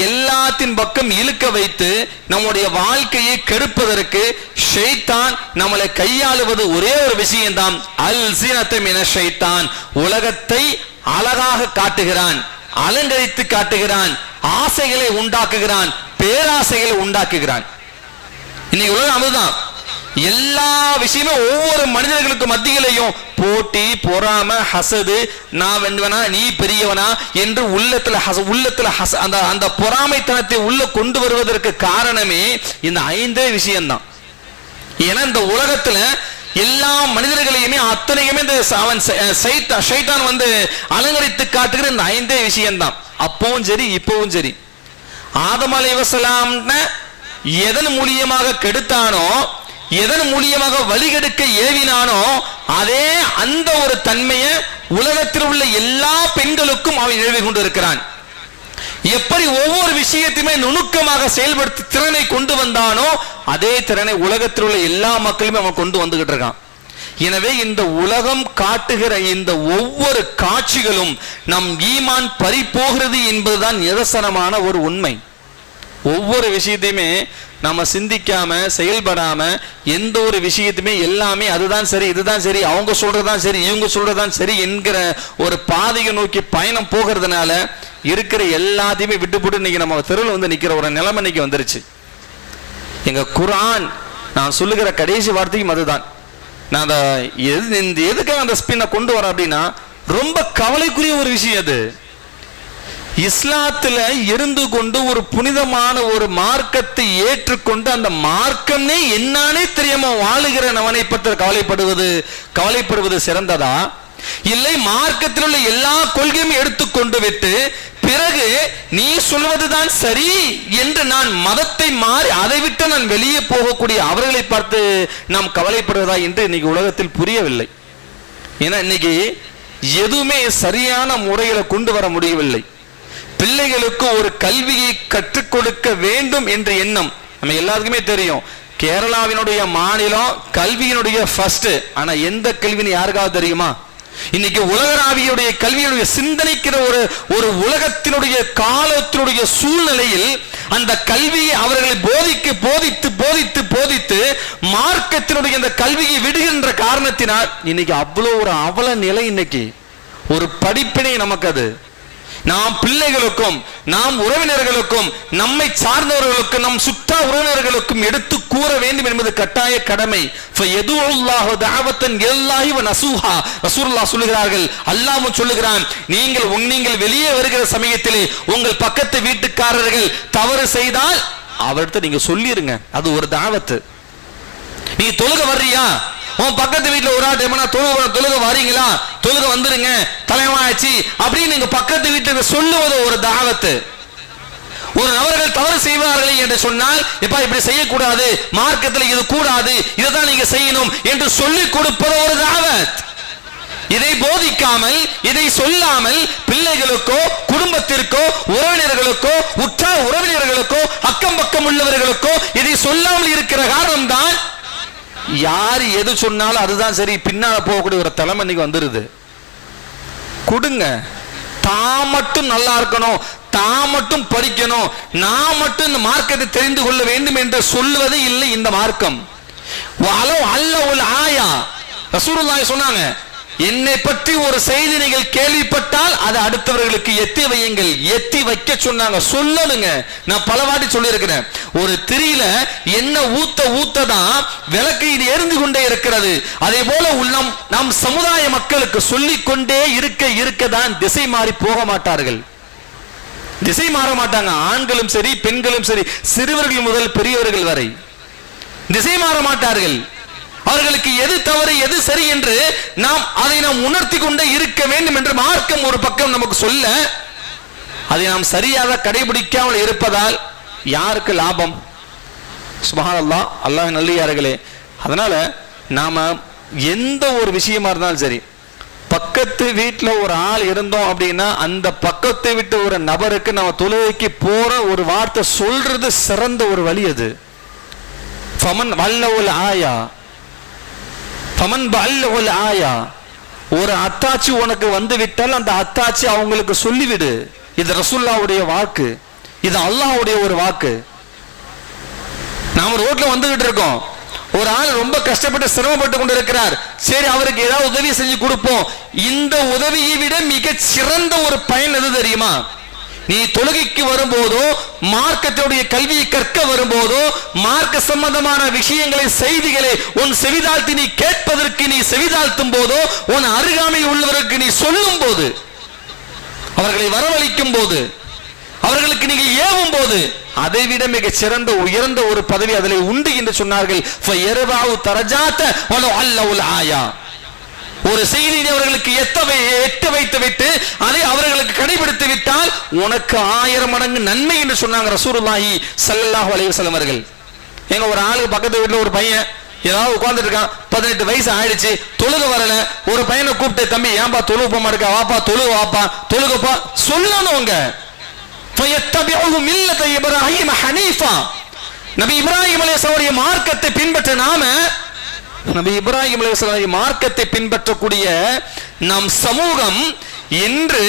எல்லாத்தின் பக்கம் இழுக்க வைத்து நம்முடைய வாழ்க்கையை கெடுப்பதற்கு ஷைத்தான் நம்மளை கையாளுவது ஒரே ஒரு விஷயம்தான். அல் ஸீனத்து மின ஷைத்தான், உலகத்தை அழகாக காட்டுகிறான், அலங்கரித்து காட்டுகிறான், ஆசைகளை உண்டாக்குகிறான், பேராசைகளை உண்டாக்குகிறான். இன்னைக்கு உலகம் அதுதான். எல்லா விஷயமும் ஒவ்வொரு மனிதர்களுக்கு மத்தியிலையும் போட்டி, பொறாம, ஹசது, நான் வென்றவனா நீ பெரியவனா என்று உள்ளத்துல அந்த பொறாமைத்தனத்தை உள்ள கொண்டு வருவதற்கு காரணமே இந்த 5 விஷயம்தான். ஏன்னா இந்த உலகத்துல எல்லா மனிதர்களையுமே அத்தனையுமே இந்த ஷைத்தான் அலங்கரித்து காட்டுகிற இந்த 5 விஷயம்தான். அப்பவும் சரி இப்பவும் சரி. ஆதம் அலைஹிஸ்ஸலாம் எதன் மூலியமாக கெடுத்தானோ, எதன் மூலியமாக வழிகெடுக்க ஏவினானோ, அதே அந்த ஒரு தன்மையை உலகத்தில் உள்ள எல்லா பெண்களுக்கும் அவன் ஏவி கொண்டிருக்கிறான். எப்படி ஒவ்வொரு விஷயத்தையுமே நுணுக்கமாக செயல்படுத்தி திறனை கொண்டு வந்தானோ, அதே திறனை உலகத்தில் உள்ள எல்லா மக்களுமே அவன் கொண்டு வந்துகிட்டு இருக்கான். எனவே இந்த உலகம் காட்டுகிற இந்த ஒவ்வொரு காட்சிகளும் நம் ஈமான் பறிபோகிறது என்பதுதான் நிதர்சனமான ஒரு உண்மை. ஒவ்வொரு விஷயத்தையுமே நம்ம சிந்திக்காம செயல்படாம எந்த ஒரு விஷயத்தையுமே எல்லாமே அதுதான் சரி, இதுதான் சரி, அவங்க சொல்றதுதான் சரி, இவங்க சொல்றதுதான் சரி என்கிற ஒரு பாதையை நோக்கி பயணம் போகிறதுனால இருக்கிற எல்லாத்தையுமே விட்டுப்பட்டு இன்னைக்கு நம்ம தெருவில் நிக்கிற ஒரு நிலைமை இன்னைக்கு வந்துருச்சு. எங்க குர்ஆன் நான் சொல்லுகிற கடைசி வார்த்தையும் அதுதான். நான் எதுக்காக அந்த ஸ்பின்னை கொண்டு வரேன் அப்படின்னா, ரொம்ப கவலைக்குரிய ஒரு விஷயம் அது. இஸ்லாத்துல இருந்து கொண்டு ஒரு புனிதமான ஒரு மார்க்கத்தை ஏற்றுக்கொண்டு அந்த மார்க்கமே என்னானே தெரியாம வாழுகிற நவனை பற்றி கவலைப்படுவது சிறந்ததா, இல்லை மார்க்கத்தில் உள்ள எல்லா கொள்கையும் எடுத்துக்கொண்டு விட்டு பிறகு நீ சொல்வதுதான் சரி என்று நான் மதத்தை மாறி அதை விட்டு நான் வெளியே போகக்கூடிய அவர்களை பார்த்து நாம் கவலைப்படுவதா என்று இன்னைக்கு உலகத்தில் புரியவில்லை. ஏன்னா இன்னைக்கு எதுவுமே சரியான முறையில கொண்டு வர முடியவில்லை. பிள்ளைகளுக்கு ஒரு கல்வியை கற்றுக் கொடுக்க வேண்டும் என்ற எண்ணம் நம்ம எல்லாருக்குமே தெரியும். கேரளாவினுடைய மாநிலம் கல்வியினுடைய ஃபர்ஸ்ட். ஆனா எந்த கல்வின்னு யாருக்காவது தெரியுமா? இன்னைக்கு உலகளாவியுடைய கல்வியுடைய சிந்தனைக்கிற ஒரு உலகத்தினுடைய காலத்தினுடைய சூழ்நிலையில் அந்த கல்வியை அவர்களை போதித்து மார்க்கத்தினுடைய அந்த கல்வியை விடுகின்ற காரணத்தினால் இன்னைக்கு அவ்வளவு ஒரு அவல நிலை. இன்னைக்கு ஒரு படிப்பினை நமக்கு அது. நாம் பிள்ளைகளுக்கும் நாம் உறவினர்களுக்கும் நம்மை சார்ந்தவர்களுக்கும் நம் சுற்ற உறவினர்களுக்கும் எடுத்து கூற வேண்டும் என்பது கட்டாய கடமை. ரசூலுல்லாஹ் சொல்லுகிறார்கள், அல்லாஹ் சொல்லுகிறான், நீங்கள் வெளியே வருகிற சமயத்திலே உங்கள் பக்கத்து வீட்டுக்காரர்கள் தவறு செய்தால் அவர்கிட்ட நீங்க சொல்லிருங்க. அது ஒரு தாவத்து. நீ தொழுக வர்றியா, உன் பக்கத்து வீட்டுல ஒரு ஆள் தொழுக வாரீங்களா, தொழுக வந்துருங்க தலைவாச்சு அப்படின்னு நீங்க பக்கத்து வீட்டுல சொல்லுவது ஒரு தாவத்து. ஒரு நபர்கள் தவறு செய்வார்கள் என்று சொன்னால், எப்பா இப்படி செய்யக்கூடாது, மார்க்கத்தில் இது கூடாது, இதைதான் நீங்க செய்யணும் என்று சொல்லிக் கொடுப்பது ஒரு தாவத். இதை போதிக்காமல் இதை சொல்லாமல் பிள்ளைகளுக்கோ குடும்பத்திற்கோ உறவினர்களுக்கோ உற்ற உறவினர்களுக்கோ அக்கம் பக்கம் உள்ளவர்களுக்கோ இதை சொல்லாமல் இருக்கிற காரணம் தான் யார் எது சொன்னாலும் அதுதான் சரி பின்னால போகக்கூடிய ஒரு தலைமை இன்னைக்கு வந்துருது. கொடுங்க, தான் மட்டும் நல்லா இருக்கணும், தான் மட்டும் படிக்கணும், நான் மட்டும் இந்த மார்க்கத்தை தெரிந்து கொள்ள வேண்டும் என்று சொல்வது இல்லை இந்த மார்க்கம். ரசூலுல்லாஹி சொன்னாங்க, என்னை பற்றி ஒரு செய்தி நீங்கள் கேள்விப்பட்டால் அதை அடுத்தவர்களுக்கு எத்தி வையுங்கள். எத்தி வைக்க சொன்னாங்க, சொல்லணுங்க. நான் பல வாட்டி சொல்லி இருக்கிறேன், ஒரு திரியில என்ன ஊத்ததான் விளக்கு இது எரிந்து கொண்டே இருக்கிறது. அதே போல நம் சமுதாய மக்களுக்கு சொல்லிக் கொண்டே இருக்கதான் திசை மாறி போக மாட்டார்கள், திசை மாற மாட்டாங்க. ஆண்களும் சரி பெண்களும் சரி, சிறுவர்கள் முதல் பெரியவர்கள் வரை திசை மாற மாட்டார்கள். அவர்களுக்கு எது தவறு எது சரி என்று அதை நாம் உணர்த்தி கொண்டே இருக்க வேண்டும் என்று மார்க்கம் ஒரு பக்கம் நமக்கு சொல்ல, அதை நாம் சரியாக கடைபிடிக்காமல் இருப்பதால் யாருக்கு லாபம்? சுப்ஹானல்லாஹ், அல்லாஹ் நல்லியார்களே. அதனால நாம எந்த ஒரு விஷயமா இருந்தாலும் சரி, பக்கத்து வீட்டுல ஒரு ஆள் இருந்தோம் அப்படின்னா அந்த பக்கத்தை விட்டு ஒரு நபருக்கு நம்ம தொழுகைக்கு போற ஒரு வார்த்தை சொல்றது சிறந்த ஒரு வழி. அது ஃபமன் வல்லவுல் ஆயா, ஒரு அத்தாட்சி உனக்கு வந்து விட்டால் அந்த அத்தாட்சி அவங்களுக்கு சொல்லிவிடு. இது ரசூலுல்லாஹ்வுடைய வாக்கு. இது அல்லாஹ்வுடைய ஒரு வாக்கு. நாம ரோட்ல வந்துகிட்டு இருக்கோம், ஒரு ஆள் ரொம்ப கஷ்டப்பட்டு சிரமப்பட்டு கொண்டு இருக்கிறார், சரி அவருக்கு ஏதாவது உதவி செஞ்சு கொடுப்போம். இந்த உதவியை விட மிக சிறந்த ஒரு பயன் எது தெரியுமா? நீ தொழுகைக்கு வரும்போதோ, மார்க்கத்தினுடைய கல்வியை கற்க வரும்போதோ, மார்க்க சம்பந்தமான விஷயங்களை, செய்திகளை உன் செவிதாழ்த்தி நீ கேட்பதற்கு நீ செவிதாழ்த்தும் போதோ, உன் அருகாமையில் உள்ளவருக்கு நீ சொல்லும் போது, அவர்களை வரவழைக்கும் போது, அவர்களுக்கு நீங்க ஏவும் போது, அதை விட மிக சிறந்த உயர்ந்த ஒரு பதவி அதில் உண்டு என்று சொன்னார்கள். ஒரு செய்தியை அவர்களுக்கு எட்ட வைத்து விட்டு அதை அவர்களுக்கு கடைபிடித்து விட்டால் உனக்கு 1000 மடங்கு நன்மை என்று சொன்னாங்க ரசூலுல்லாஹி ஸல்லல்லாஹு அலைஹி வஸல்லம் அவர்கள். எங்க ஒரு ஆளுக்கு பக்கத்து வீட்டுல ஒரு பையன் ஏதாவது உட்கார்ந்துட்டு இருக்கான், 18 வயசு ஆயிடுச்சு, தொழுக வரல. ஒரு பையனை கூப்பிட்டு, தம்பி ஏன்பா தொழுக போமா இருக்கா, வாப்பா தொழுக, வாப்பா தொழுகப்பா சொல்லணுங்க. நபி இப்ராஹிம் அலைஹிஸ்ஸலாமுடைய மார்க்கத்தை பின்பற்ற நாம, நபி இப்ராஹிம் அலைஹிஸ்ஸலாமுடைய மார்க்கத்தை பின்பற்றக்கூடிய நம் சமூகம் இன்று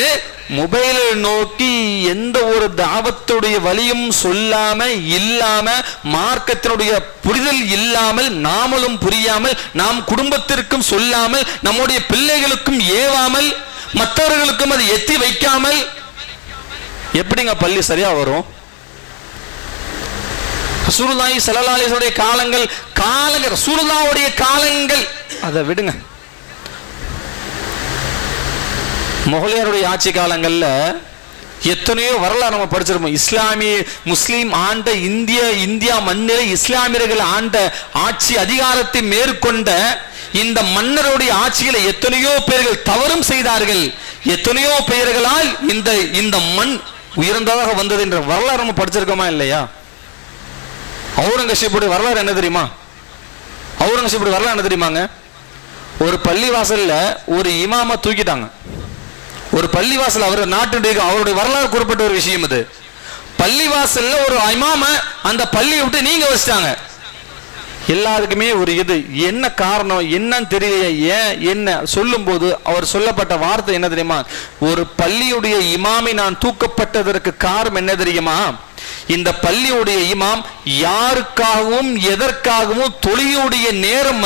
மொபைலை நோக்கி எந்த ஒரு தாவத்துடைய வழியும் சொல்லாம இல்லாம, மார்க்கத்தினுடைய புரிதல் இல்லாமல், நாமளும் புரியாமல், நாம் குடும்பத்திற்கும் சொல்லாமல், நம்முடைய பிள்ளைகளுக்கும் ஏவாமல், மற்றவர்களுக்கும் அது எத்தி வைக்காமல் எப்படிங்க பள்ளி சரியா வரும்? ரசூலுல்லாஹி ஸல்லல்லாஹு அலைஹி வஸல்லம் காலங்கள் ரசூலுல்லாஹ்வுடைய காலங்கள் அதை விடுங்க. முகலியருடைய ஆட்சி காலங்கள்ல எத்தனையோ வரலாறு நம்ம படிச்சிருப்போம். இஸ்லாமிய முஸ்லீம் ஆண்ட இந்தியா மண்ணிலே இஸ்லாமியர்கள் ஆண்ட ஆட்சி அதிகாரத்தை மேற்கொண்ட இந்த மன்னருடைய ஆட்சியில எத்தனையோ பேர்கள் தவறும் செய்தார்கள். எத்தனையோ பெயர்களால் இந்த மண் உயர்ந்ததாக வந்தது என்ற வரலாறு நம்ம படிச்சிருக்கோமா இல்லையா? அவுரங்கசீப்புடைய வரலாறு என்ன தெரியுமா? அவுரங்கசீப்புடைய வரலாறு என்ன தெரியுமாங்க? ஒரு பள்ளிவாசல்ல ஒரு இமாம தூக்கிட்டாங்க. ஒரு பள்ளிவாசல், அவர் நாட்டுடைய அவருடைய வரலாறு குறிப்பிட்ட ஒரு விஷயம் இது. பள்ளிவாசல்ல ஒரு இமாம அந்த பள்ளியை விட்டு நீங்க வச்சிட்டாங்க. எல்லாருக்குமே ஒரு இது என்ன காரணம் என்னன்னு தெரியல. ஏன் என்ன சொல்லும் போது அவர் சொல்லப்பட்ட வார்த்தை என்ன தெரியுமா? ஒரு பள்ளியுடைய இமாமை நான் தூக்கப்பட்டதற்கு காரணம் என்ன தெரியுமா? இந்த பள்ளியுடைய இமாம் யாருக்காகவும் எதற்காகவும் தொழுகையுடைய நேரம்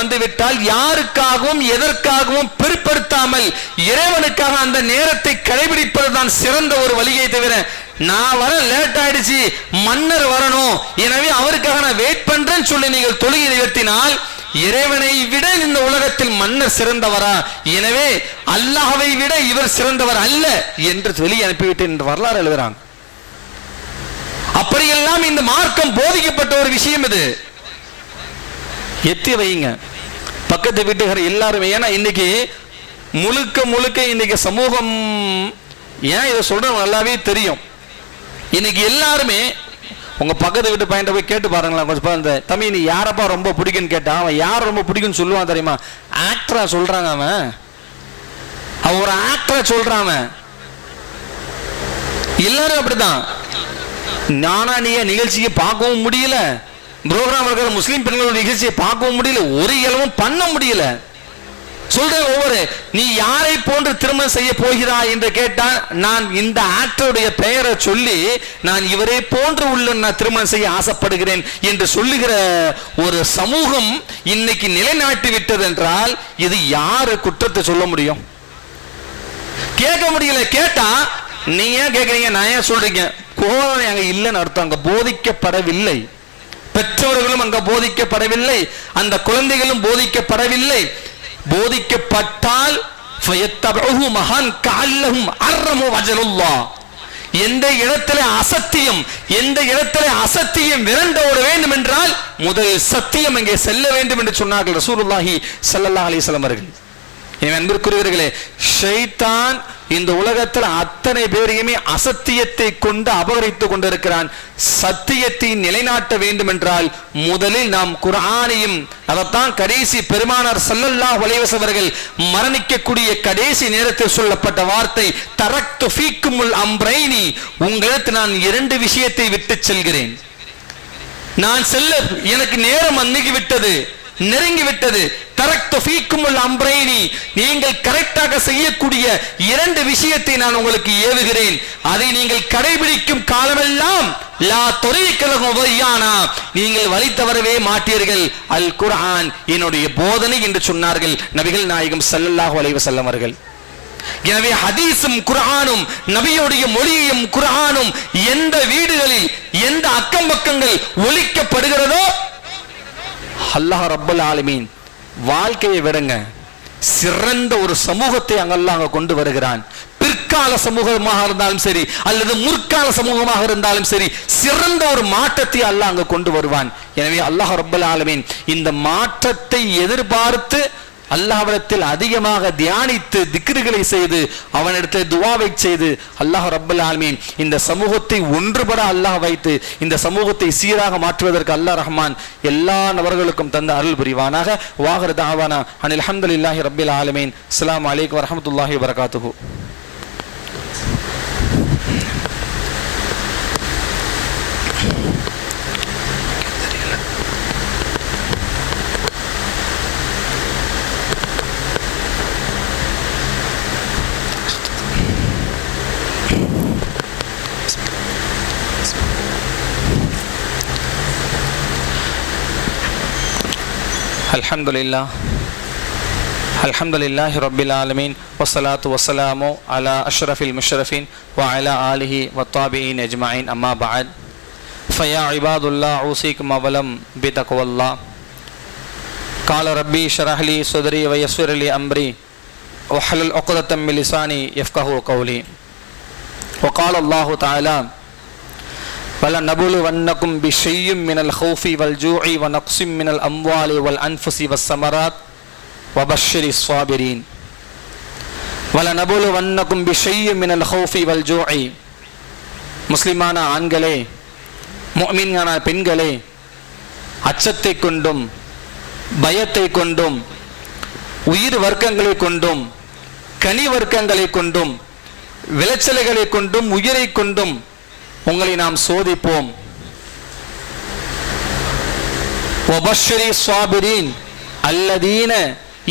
வந்துவிட்டால் யாருக்காகவும் எதற்காகவும் பிற்படுத்தாமல் இறைவனுக்காக அந்த நேரத்தை கடைபிடிப்பதுதான் சிறந்த ஒரு வழியை தவிர, நான் வர லேட் ஆயிடுச்சு, மன்னர் வரணும், எனவே அவருக்காக நான் வெயிட் பண்றேன்னு சொல்லி நீங்கள் தொழுகை நிகழ்த்தினால் இறைவனை விட இந்த உலகத்தில் மன்னர் சிறந்தவரா, எனவே அல்லாஹ்வை விட இவர் சிறந்தவர் அல்ல என்று வெளியே அனுப்பிவிட்டு என்று வரலாறு எழுதுறாங்க. அப்படியெல்லாம் இந்த மார்க்கம் போதிக்கப்பட்ட ஒரு விஷயம் இது. எத்தி வைங்க பக்கத்து வீட்டுக்கார எல்லாருமே. ஏன்னா இன்னைக்கு முழுக்க இன்னைக்கு சமூகம், ஏன் இதை சொல்றவங்க நல்லாவே தெரியும். இன்னைக்கு எல்லாருமே உங்க பக்கத்து வீட்டு பையன் போய் கேட்டு பாருங்களேன், கொஞ்சம் தம்பி நீ யாரப்பா ரொம்ப பிடிக்குன்னு கேட்டா அவன் யார் ரொம்ப பிடிக்குன்னு சொல்லுவான் தெரியுமா? ஆக்டரா சொல்றாங்க. அவன் ஒரு ஆக்டரா சொல்றான். எல்லாரும் அப்படிதான். நானா நீங்க நிகழ்ச்சியை பார்க்கவும் முடியல, புரோகிராம் இருக்கிற முஸ்லீம் பெண்களோட நிகழ்ச்சியை பார்க்கவும் முடியல, ஒரு இயலமும் பண்ண முடியல. சொல்றேன் ஒவ்வொரு, நீ யாரை போன்று திருமணம் செய்ய போகிறாய் என்று கேட்டால் நான் இந்த ஆக்டருடைய பெயரை சொல்லி நான் இவரை போன்று உள்ள நான் திருமணம் செய்ய ஆசைப்படுகிறேன் என்று சொல்லுகிற ஒரு சமூகம் இன்னைக்கு நிலைநாட்டி விட்டது என்றால் இது யாரு குற்றத்தை சொல்ல முடியும்? கேட்க முடியல. கேட்டா நீங்க ஏன் கேட்கறீங்க, நான் ஏன் சொல்றீங்க? கோவம் அங்க இல்லைன்னு அர்த்தம். அங்க போதிக்கப்படவில்லை, பெற்றவர்களும் அங்க போதிக்கப்படவில்லை, அந்த குழந்தைகளும் போதிக்கப்படவில்லை. போதிக்கப்பட்டால் எந்த இடத்துல அசத்தியம் விரண்ட ஓட வேண்டும் என்றால் முதல் சத்தியம் அங்கே செல்ல வேண்டும் என்று சொன்னார்கள் ரசூலுல்லாஹி ஸல்லல்லாஹு அலைஹி வஸல்லம் அவர்கள். அன்பிற்குரியவர்களே, ஷைத்தான் இந்த உலகத்தில் அத்தனை பேரையுமே அசத்தியத்தை கொண்டு அபகரித்துக் கொண்டிருக்கிறான். சத்தியத்தை நிலைநாட்ட வேண்டும் என்றால் முதலில் நாம் குர்ஆனையும், அதைத்தான் கடைசி பெருமானார் ஸல்லல்லாஹு அலைஹி வஸல்லம் அவர்கள் மரணிக்கக்கூடிய கடைசி நேரத்தில் சொல்லப்பட்ட வார்த்தை, தரக்து ஃபீக்குமுல் அம்ரைனி, உங்களுக்கு நான் 2 விஷயத்தை விட்டு செல்கிறேன். நான் செல்ல எனக்கு நேரம் அன்னைக்கு விட்டது, நெருங்கிவிட்டது. தரக்து ஃபீக்குமுல் அம்ரைனி, நீங்கள் கரெக்டாக செய்யக்கூடிய 2 விஷயத்தை நான் உங்களுக்கு ஏவுகிறேன். அதை நீங்கள் கடைபிடிக்கும் காலமெல்லாம் லா தொரீக்கலஹு வய்யானா, நீங்கள் வழி தவறவே மாட்டீர்கள். அல் குர்ஆன் என்னுடைய போதனை என்று சொன்னார்கள் நபிகள் நாயகம் ஸல்லல்லாஹு அலைஹி வஸல்லம் அவர்கள். எனவே ஹதீஸும் குர்ஆனும் நபியுடைய மொழியும் குர்ஆனும் எந்த வீடுகளில் எந்த அக்கம் பக்கங்கள் ஒலிக்கப்படுகிறதோ அல்லாஹ் ரப்பல் ஆலமீன் வாழ்க்கையை விடுங்க, சிறந்த ஒரு சமூகத்தை அல்லாஹ் கொண்டு வருகிறான். பிற்கால சமூகமாக இருந்தாலும் சரி அல்லது முற்கால சமூகமாக இருந்தாலும் சரி, சிறந்த ஒரு மாற்றத்தை அல்லாஹ் அங்க கொண்டு வருவான். எனவே அல்லாஹ் ரப்பல் ஆலமீன் இந்த மாற்றத்தை எதிர்பார்த்து அல்லாஹ்விடத்தில் அதிகமாக தியானித்து திக்ருகளை செய்து அவனிடத்தில் துஆவை செய்து அல்லாஹ் ரப்பல் ஆலமீன் இந்த சமூகத்தை ஒன்றுபட அல்லாஹ் வைத்து இந்த சமூகத்தை சீராக மாற்றுவதற்கு அல்லாஹ் ரஹ்மான் எல்லா நபர்களுக்கும் தந்த அருள் புரிவானாக. வாஹிரு தஅவானா அனில் ஹம்துலில்லாஹி ரப்பில் ஆலமீன். அஸ்ஸலாமு அலைக்கும் வரஹ்மத்துல்லாஹி வபரகாத்துஹு. அல்ஹம்துலில்லாஹி ரப்பில் ஆலமீன் வஸ்ஸலாத்து வஸ்ஸலாமு அலா அஷ்ரஃபில் முஷ்ரஃபீன் வ அலா ஆலிஹி வத்தாபிஈன் அஜ்மஈன். அம்மா பஅத். ஃபயா இபாதுல்லாஹ் ஊஸீக்கும் அவலம் பிதக்வல்லாஹ். கால ரப்பி ஷ்ரஹ் லி ஸத்ரி வ யஸ்ஸிர் லி அம்ரி வஹ்லுல் உக்தத்தம் மின் லிசானி யஃப்கஹு கௌலி. வகால அல்லாஹு தஆலா وَلَنَبْلُوَنَّكُمْ بِشَيْءٍ مِّنَ الْخَوْفِ وَالْجُوعِ وَنَقْصٍ مِّنَ الْأَمْوَالِ وَالْأَنفُسِ وَالثَّمَرَاتِ وَبَشِّرِ الصَّابِرِينَ. وَلَنَبْلُوَنَّكُمْ بِشَيْءٍ مِّنَ الْخَوْفِ وَالْجُوعِ. முஸ்லிமான ஆண்களே, முஃமினான பெண்களே, அச்சத்தை கொண்டும் பயத்தை கொண்டும் உயிர் வர்க்கங்களை கொண்டும் கனி வர்க்கங்களை கொண்டும் விளைச்சல்களை கொண்டும் உயிரை கொண்டும் உங்களை நாம் சோதிப்போம். வபஷ்ஷிரி ஸாபிரீன் அல்லதீன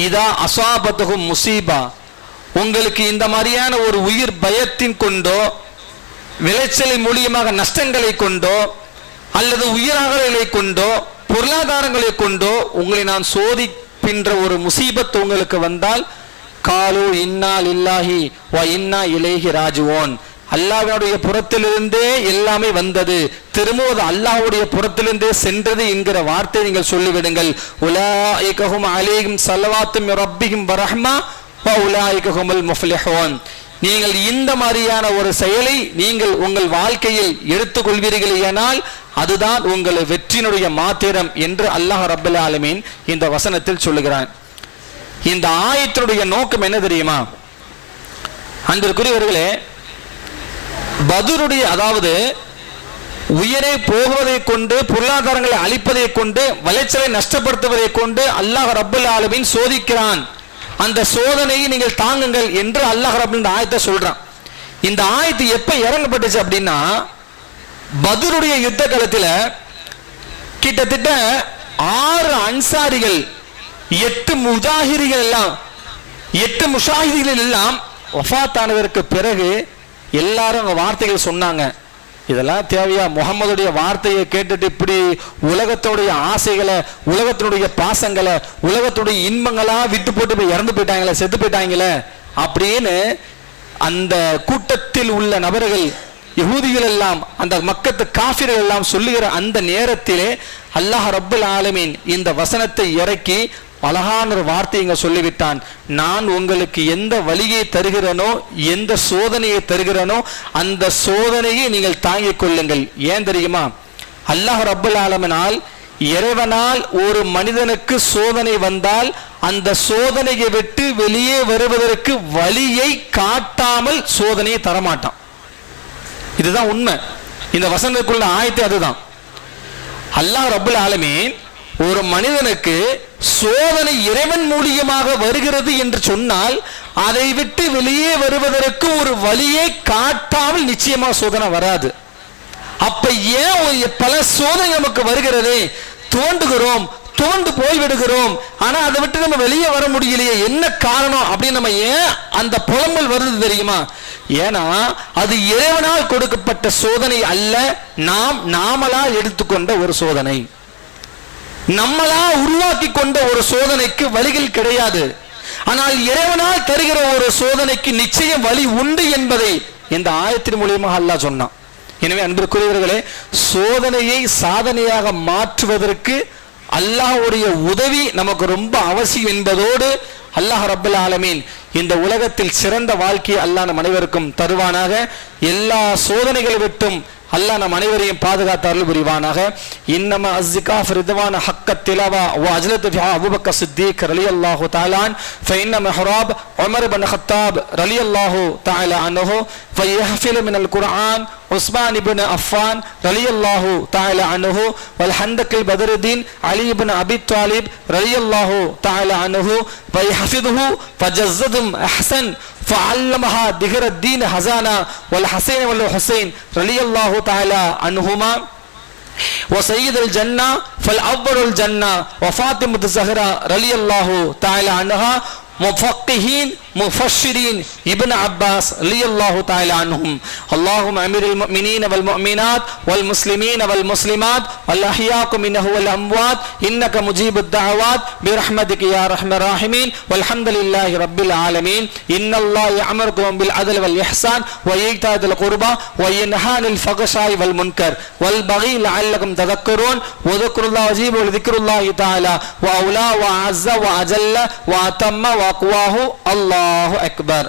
இதா அஸாபத்துஹும் முஸீபா. உங்களுக்கு இந்த மாதிரியான ஒரு உயிர் பயத்தின் கொண்டோ விளைச்சலின் மூலியமாக நஷ்டங்களை கொண்டோ அல்லது உயிராகலை கொண்டோ பொருளாதாரங்களை கொண்டோ உங்களை நான் சோதிக்கின்ற ஒரு முசீபத் உங்களுக்கு வந்தால் காலு இன்னா லில்லாஹி வ இன்னா இலைஹி ராஜிஊன். அல்லாஹ்வுடைய புறத்திலிருந்தே எல்லாமே வந்தது, திரும்பவும் அல்லாஹ்வுடைய புறத்திலிருந்தே சென்றது என்கிற வார்த்தை நீங்கள் சொல்லிவிடுங்கள். உலாயிகஹும் அலைஹிம் ஸலவாத்தும் மிர் ரப்பிஹிம் வ ரஹ்மா வ உலாயிகஹுமுல் முஃப்லிஹூன். நீங்கள் இந்த மாதிரியான ஒரு செயலை நீங்கள் உங்கள் வாழ்க்கையில் எடுத்துக்கொள்வீர்களேயானால் அதுதான் உங்கள் வெற்றியினுடைய மாத்திரம் என்று அல்லாஹ் ரப்பல் ஆலமீன் இந்த வசனத்தில் சொல்லுகிறான். இந்த ஆயத்தினுடைய நோக்கம் என்ன தெரியுமா அன்பிற்குரியவர்களே? பத்ருடைய அதாவது உயிரை போகுவதை கொண்டு பொருளாதாரங்களை அழிப்பதை கொண்டு விளைச்சலை நஷ்டப்படுத்துவதை கொண்டு அல்லாஹ் ரப்பல் ஆலமீன் சோதிக்கிறான். அந்த சோதனையை நீங்கள் தாங்குங்கள் என்று அல்லாஹ் ரப்பல் இந்த ஆயத்தை சொல்றான். இந்த ஆயத்து எப்ப இறங்கப்பட்டுச்சு அப்படின்னா பத்ருடைய யுத்த காலத்தில் கிட்டத்தட்ட 6 அன்சாரிகள் 8 முஜாஹிரிகள் எல்லாம் 8 முஷாஹிதிகள் எல்லாம் வஃபாத் ஆனதற்கு பிறகு எல்லாரும் அந்த வார்த்தைகள் சொன்னாங்க. இதெல்லாம் தேவையா? முகமதுடைய வார்த்தையை கேட்டுட்டு இப்படி உலகத்தோடைய ஆசைகளை உலகத்தினுடைய பாசங்களை உலகத்துடைய இன்பங்களா விட்டு போட்டு போய் இறந்து போயிட்டாங்களே, செத்து போயிட்டாங்களே அப்படின்னு அந்த கூட்டத்தில் உள்ள நபர்கள் யஹூதிகள் எல்லாம் அந்த மக்கத்து காஃபிர்கள் எல்லாம் சொல்லுகிற அந்த நேரத்திலே அல்லாஹ் ரப்பல் ஆலமீன் இந்த வசனத்தை இறக்கி அழகான ஒரு வார்த்தை இங்க சொல்லிவிட்டான். நான் உங்களுக்கு எந்த வழியை தருகிறனோ எந்த சோதனையை தருகிறனோ அந்த சோதனையை நீங்கள் தாங்கிக் கொள்ளுங்கள். ஏன் தெரியுமா? அல்லாஹ் ரப்பல் ஆலமீனால் இறைவனால் ஒரு மனிதனுக்கு சோதனை வந்தால் அந்த சோதனையை விட்டு வெளியே வருவதற்கு வழியை காட்டாமல் சோதனையை தரமாட்டான். இதுதான் உண்மை. இந்த வசனத்துக்குள்ள ஆயத்தை அதுதான். அல்லாஹ் ரப்பல் ஆலமீன் ஒரு மனிதனுக்கு சோதனை இறைவன் மூலியமாக வருகிறது என்று சொன்னால் அதை விட்டு வெளியே வருவதற்கு ஒரு வழியை காட்டாமல் நிச்சயமா சோதனை வராது. அப்ப ஏன் பல சோதனை நமக்கு வருகிறது? தோண்டுகிறோம், துவண்டு போய்விடுகிறோம். ஆனா அதை விட்டு நம்ம வெளியே வர முடியலையே, என்ன காரணம் அப்படின்னு நம்ம ஏன் அந்த புலம்பல் வருது தெரியுமா? ஏன்னா அது இறைவனால் கொடுக்கப்பட்ட சோதனை அல்ல, நாமளா எடுத்துக்கொண்ட ஒரு சோதனை, நம்மளா உருவாக்கி கொண்ட ஒரு சோதனைக்கு வழிகள் கிடையாது. ஆனால் இறைவனால் தருகிற ஒரு சோதனைக்கு நிச்சயம் வழி உண்டு என்பதை இந்த ஆயத்தின் மூலியமாக அல்லாஹ் சொன்னான். எனவே அன்பிற்குரியவர்களே, சோதனையை சாதனையாக மாற்றுவதற்கு அல்லாஹ்வுடைய உதவி நமக்கு ரொம்ப அவசியம் என்பதோடு அல்லாஹ் ரப்பல் ஆலமீன் இந்த உலகத்தில் சிறந்த வாழ்க்கையை அல்லாஹ் நம் அனைவருக்கும் தருவானாக. எல்லா சோதனைகளை விட்டும் அல்லாஹ் நம் அனைவரையும் பாதுகாத்து அருள் புரிவானாக. இன்னமா அஸ்ஸிகாஃப் ரிதுவான ஹக்கத் திலாவா வ அஜ்லத் ஃபிஹா அபூபக்கர் சித்தீக் ரலியல்லாஹு தஆலா அன் ஃபஇன்ன மஹ்ராப் உமர் இப்னு கத்தாப் ரலியல்லாஹு தஆலா அன்ஹு ஃபயஹ்ஃபில் மினல் குர்ஆன் உஸ்மான் இப்னு அஃபான் ரலியல்லாஹு தஆலா அன்ஹு வல் ஹந்தக் பத்ருத்தீன் அலி இப்னு அபி தாலிப் ரலியல்லாஹு தஆலா அன்ஹு ஃபயஹ்ஃபிதுஹு ஃபஜஸ்ஸதும் அஹ்சன் فعلمها دهر الدين حزانا والحسين والحسين رضي الله تعالى عنهما وسيد الجنة فالأول الجنة وفاطمة الزهراء رضي الله تعالى عنها مفقهين مفسرين ابن عباس رضي الله تعالى عنهم. اللهم امر المؤمنين والمؤمنات والمسلمين والمسلمات والاحياء منه والاموات انك مجيب الدعوات برحمتك يا ارحم الراحمين والحمد لله رب العالمين. ان الله يأمركم بالعدل والاحسان وايتاء ذي القربى وينهى عن الفحشاء والمنكر والبغي لعلكم تذكرون وذكروا الله عظيم وذكر الله تعالى واولى واعز واجل واتم واقواه الله أكبر.